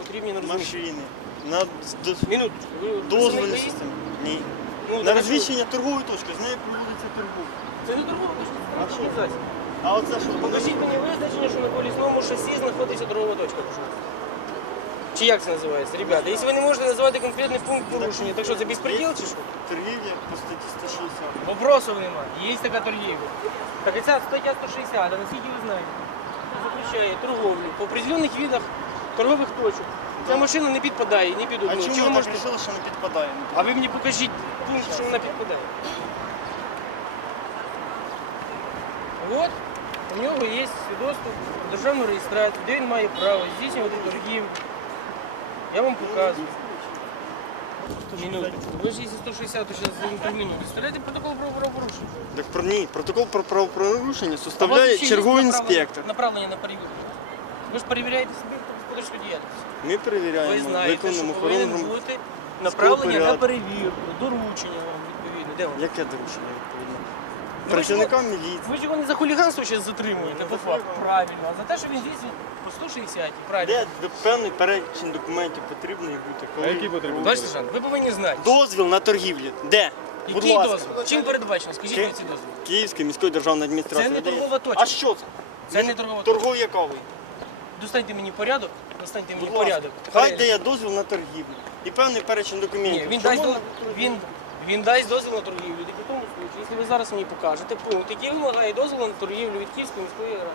розміщення? машини. На до- Минуточку. Ви дозвольні представник системи. Ні. Ну, На так, розвіщення торгової точки, з нею проводиться торгова. Це не торгова точка, це транспортний засіб. А оце що? Покажіть мені визначення, що на колісному шасі знаходиться торгова точка. пожалуйста. Чи як це називається? Ребята, якщо ви не можете називати конкретний пункт порушення, так що це безпреділ чи що? Торгівля по статті 160. Вопросов нема. Є така торгівля. Так і ця стаття 160, а наскільки ви знаєте? Запрещає торговлю по определених видах торгових точок. Ця машина не підпадає, не під А одну. чому Чи ви ви так можете... вирішили, що не підпадає? А ви мені покажіть пункт, що вона підпадає. От, у нього є свідоцтво про державну реєстрацію, де він має право здійснювати торгівлю. Я вам показую. Минуточку. Ви ж якщо 160, то зараз інкримінуєте. Представляєте протокол про правопорушення? Так про ні, протокол про правопорушення А у вас составляє ще є черговий направлення- інспектор. Направлення на перевірку. Ви ж перевіряєте собі Господарську діяльність. Ми Ви перевіряємо знаєте, що виконаному повинен охоронному. бути направлення на перевірку, доручення вам відповідно. Де воно? Яке доручення відповідно? Ну, Працівникам міліції. Ви ж його не за хуліганство зараз затримуєте, по факту. Правильно. А за те, що він здійснює по 160, правильно. Де певний перечень документів потрібний бути? Коли... які потрібні? Бачите, сержант, ви повинні знати. Дозвіл на торгівлю. Де? Будь Який ласка. дозвіл? Чим передбачено? Скажіть Ки- мені ці дозвіл. Київської міської державної адміністрації. Це не торгова точка. А що це? Це Він не торгова точка. Торгує кавою. Достаньте мені порядок, достаньте мені Будь ласка. порядок. Хай дає дозвіл на торгівлю. І певний перечень документів. Ні, він дасть, до- торгувати? він, він дасть дозвіл на торгівлю. Тільки в тому случаю, якщо ви зараз мені покажете пункт, який вимагає дозволу на торгівлю від Київської міської ради.